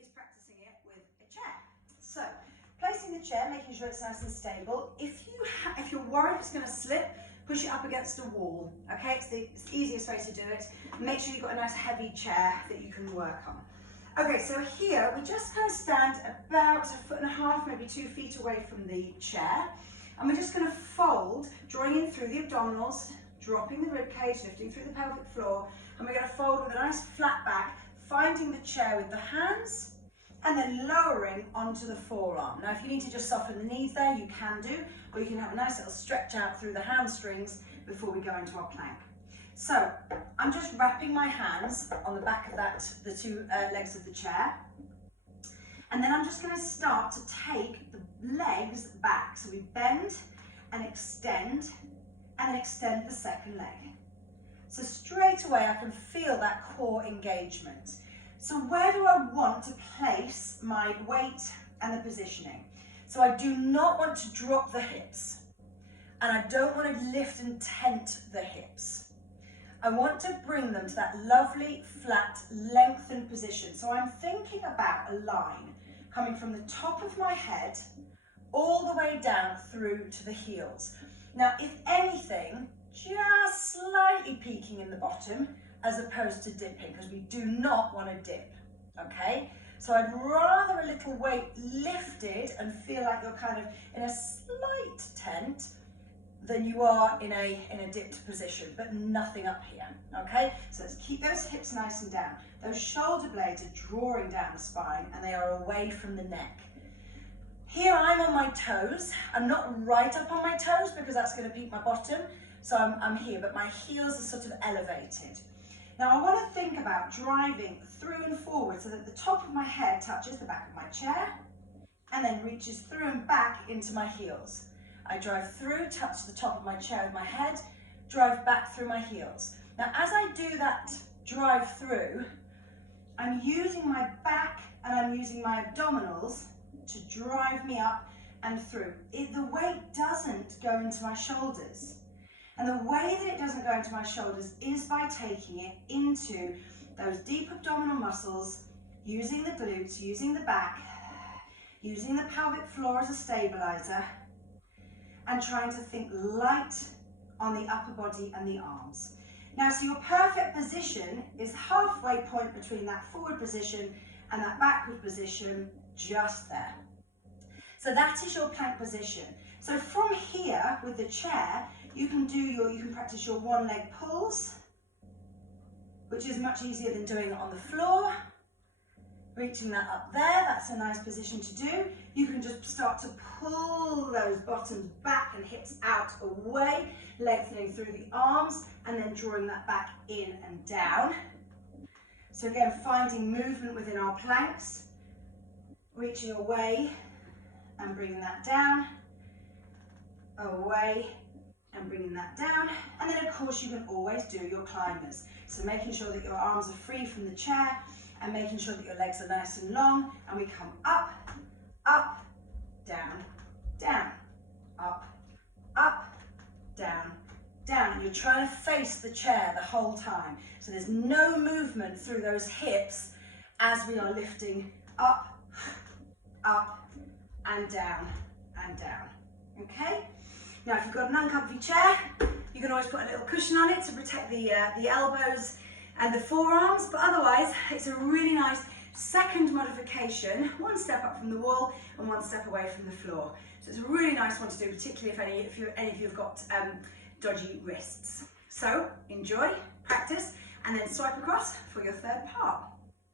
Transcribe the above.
is practicing it with a chair. So, placing the chair, making sure it's nice and stable. If you're worried it's going to slip, push it up against a wall. Okay, it's the easiest way to do it. Make sure you've got a nice heavy chair that you can work on. Okay, so here we just kind of stand about 1.5 foot, maybe 2 feet away from the chair, and we're just going to fold, drawing in through the abdominals, dropping the rib cage, lifting through the pelvic floor, and we're going to fold with a nice flat back, finding the chair with the hands, and then lowering onto the forearm. Now, if you need to just soften the knees there, you can do, or you can have a nice little stretch out through the hamstrings before we go into our plank. So, I'm just wrapping my hands on the back of the two legs of the chair, and then I'm just going to start to take the legs back. So we bend and then extend the second leg. So straight away I can feel that core engagement. So where do I want to place my weight and the positioning? So I do not want to drop the hips, and I don't want to lift and tent the hips. I want to bring them to that lovely, flat, lengthened position. So I'm thinking about a line coming from the top of my head all the way down through to the heels. Now, if anything, just slightly peaking in the bottom as opposed to dipping, because we do not want to dip, okay? So I'd rather a little weight lifted and feel like you're kind of in a slight tent than you are in a dipped position, but nothing up here, okay? So let's keep those hips nice and down. Those shoulder blades are drawing down the spine and they are away from the neck. Here I'm on my toes. I'm not right up on my toes because that's going to peak my bottom, so I'm here, but my heels are sort of elevated. Now I want to think about driving through and forward so that the top of my head touches the back of my chair and then reaches through and back into my heels. I drive through, touch the top of my chair with my head, drive back through my heels. Now, as I do that drive through, I'm using my back and I'm using my abdominals to drive me up and through. The weight doesn't go into my shoulders. And the way that it doesn't go into my shoulders is by taking it into those deep abdominal muscles, using the glutes, using the back, using the pelvic floor as a stabilizer, and trying to think light on the upper body and the arms. Now, so your perfect position is halfway point between that forward position and that backward position, just there. So that is your plank position. So from here, with the chair, you can practice your one leg pulls, which is much easier than doing it on the floor. Reaching that up there, that's a nice position to do. You can just start to pull those bottoms back and hips out away, lengthening through the arms, and then drawing that back in and down. So again, finding movement within our planks, reaching away and bringing that down, away and bringing that down. And then of course you can always do your climbers. So making sure that your arms are free from the chair, and making sure that your legs are nice and long, and we come up, up, down, down, up, up, down, down. And you're trying to face the chair the whole time. So there's no movement through those hips as we are lifting up, up, and down, okay? Now, if you've got an uncomfy chair, you can always put a little cushion on it to protect the elbows and the forearms, but otherwise it's a really nice second modification, one step up from the wall and one step away from the floor. So it's a really nice one to do, particularly if any of you have got dodgy wrists. So enjoy, practice, and then swipe across for your third part.